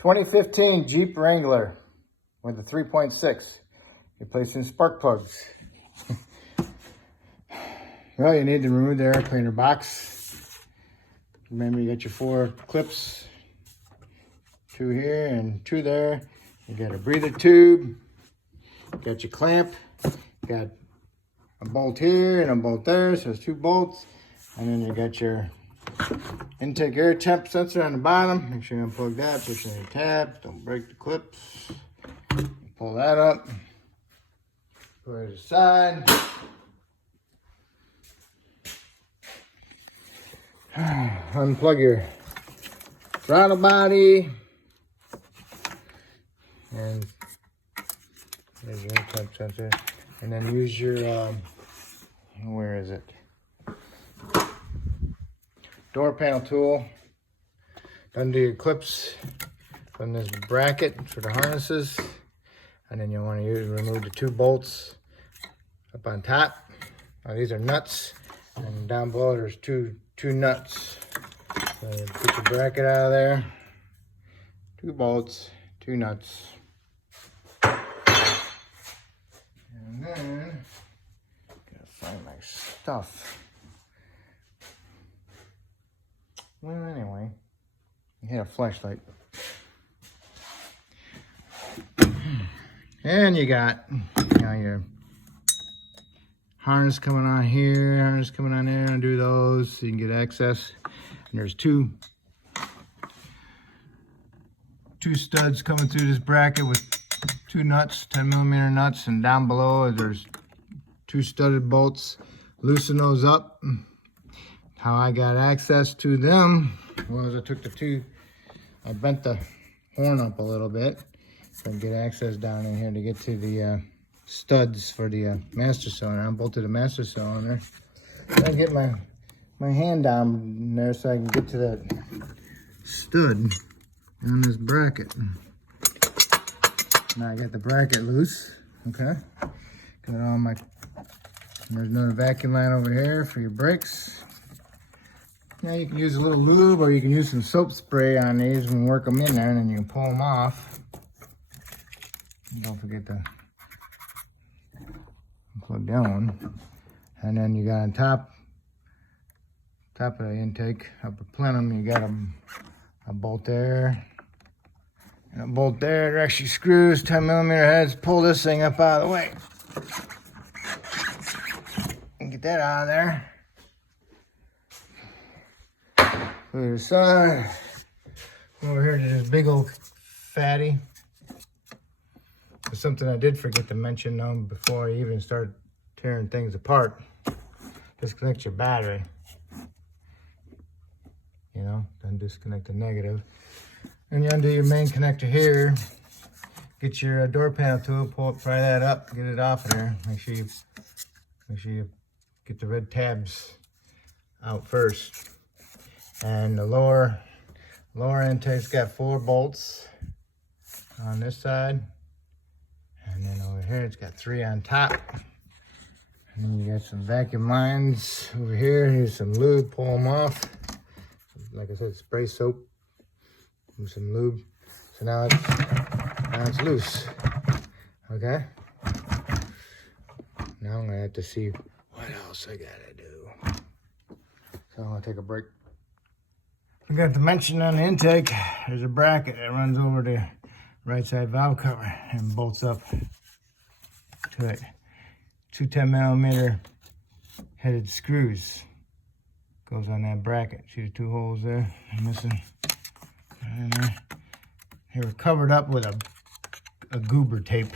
2015 Jeep Wrangler with the 3.6, replacing spark plugs. Well, you need to remove the air cleaner box. Remember, you got your 4 clips, 2 here and 2 there. You got a breather tube, got your clamp, got a bolt here and a bolt there, so it's 2 bolts. And then you got your intake air temp sensor on the bottom. Make sure you unplug that, push any tabs, don't break the clips. Pull that up, put it aside. Unplug your throttle body. And there's your temp sensor. And then use your, where is it? Door panel tool. Undo your clips from this bracket for the harnesses. And then you want to remove the 2 bolts up on top. Now these are nuts. And down below there's two nuts. So you put your bracket out of there. 2 bolts, 2 nuts. And then, gotta find my stuff. Well, anyway, you had a flashlight. And you got, your harness coming on here, harness coming on there. Undo those so you can get access. And there's two studs coming through this bracket with 2 nuts, 10mm nuts, and down below there's 2 studded bolts. Loosen those up. How I got access to them was I took I bent the horn up a little bit so I can get access down in here to get to the studs for the master cylinder. I bolted the master cylinder. I get my hand down there so I can get to that stud on this bracket. Now I got the bracket loose, okay? Got all my, there's another vacuum line over here for your brakes. Now you can use a little lube or you can use some soap spray on these and work them in there, and then you can pull them off. Don't forget to plug that one. And then you got on top of the intake, upper plenum, you got a bolt there. And a bolt there. They're actually screws, 10mm heads. Pull this thing up out of the way. And get that out of there. Put it aside. Over here to this big old fatty. There's something I did forget to mention before I even start tearing things apart. Disconnect your battery. Then disconnect the negative. And you undo your main connector here. Get your door panel tool, pry that up, get it off of there. Make sure you get the red tabs out first. And the lower intake's got 4 bolts on this side. And then over here it's got 3 on top. And then you got some vacuum lines over here. Here's some lube, pull them off. Like I said, spray soap and some lube. So now it's loose. Okay? Now I'm gonna have to see what else I gotta do. So I'm gonna take a break. I got to mention on the intake, there's a bracket that runs over the right side valve cover and bolts up to it. 2 10mm headed screws goes on that bracket. See the 2 holes there? I'm missing. And they were covered up with a goober tape.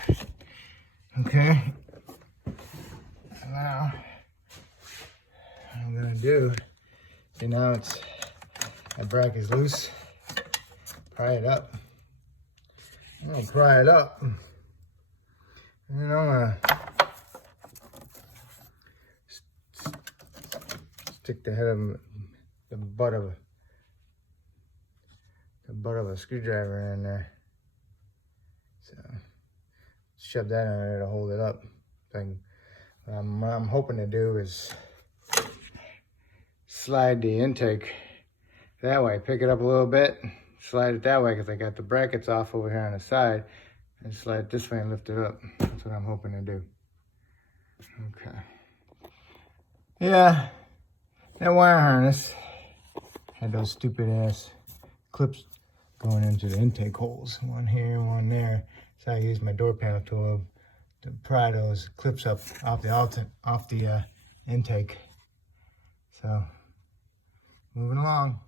Okay. So now what I'm gonna do, see, now that bracket's loose. Pry it up. I'm gonna pry it up. And then I'm gonna stick the head of the butt of a screwdriver in there. So shove that in there to hold it up. What I'm hoping to do is slide the intake that way, pick it up a little bit, slide it that way because I got the brackets off over here on the side, and slide it this way and lift it up. That's what I'm hoping to do. Okay. Yeah, that wire harness had those stupid ass clips going into the intake holes. One here, one there. So I used my door panel tool to pry those clips up off the intake. So, moving along.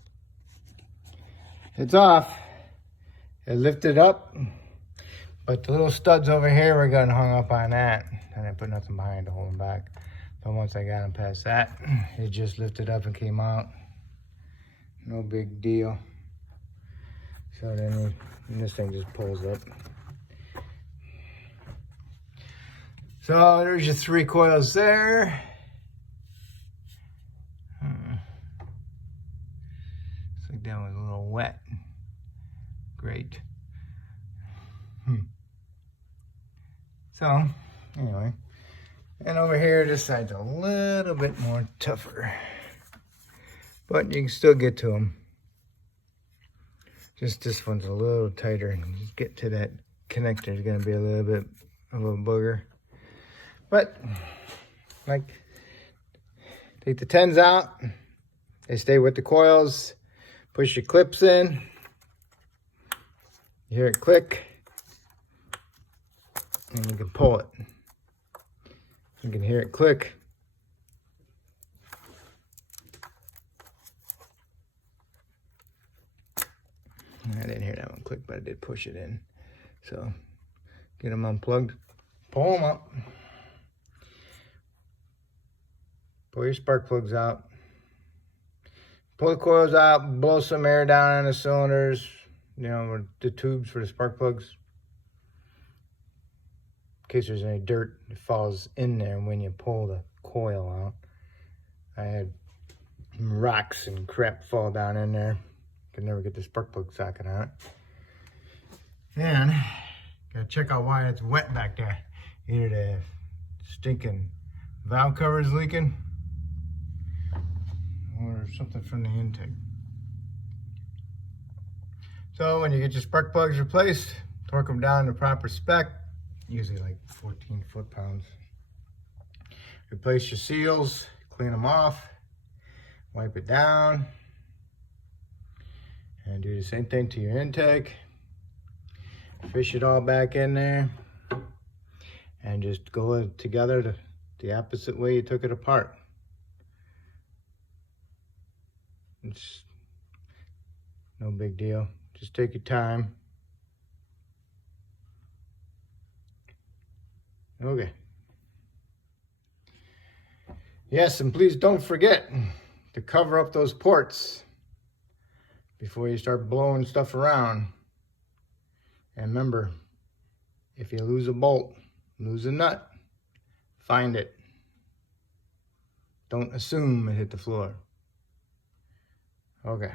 It's off. It lifted up, but the little studs over here were getting hung up on that. And I put nothing behind to hold them back. But once I got them past that, it just lifted up and came out. No big deal. So then this thing just pulls up. So there's your 3 coils there. Looks like that was a little wet. Great. So, anyway. And over here, this side's a little bit more tougher. But you can still get to them. Just this one's a little tighter. And you get to that connector, it's going to be a little bit of a booger. But, like, take the 10s out. They stay with the coils. Push your clips in. You hear it click. And you can pull it. You can hear it click. I didn't hear that one click, but I did push it in. So, get them unplugged. Pull them up. Pull your spark plugs out. Pull the coils out, blow some air down on the cylinders, you know, the tubes for the spark plugs. In case there's any dirt that falls in there when you pull the coil out. I had rocks and crap fall down in there. Could never get the spark plug socket out. And gotta check out why it's wet back there. Either the stinking valve cover is leaking, or something from the intake. So when you get your spark plugs replaced, torque them down to proper spec, usually like 14 foot-pounds. Replace your seals, clean them off, wipe it down, and do the same thing to your intake. Fish it all back in there, and just go together the opposite way you took it apart. It's no big deal. Just take your time. Okay. Yes, and please don't forget to cover up those ports before you start blowing stuff around. And remember, if you lose a bolt, lose a nut, find it. Don't assume it hit the floor. Okay.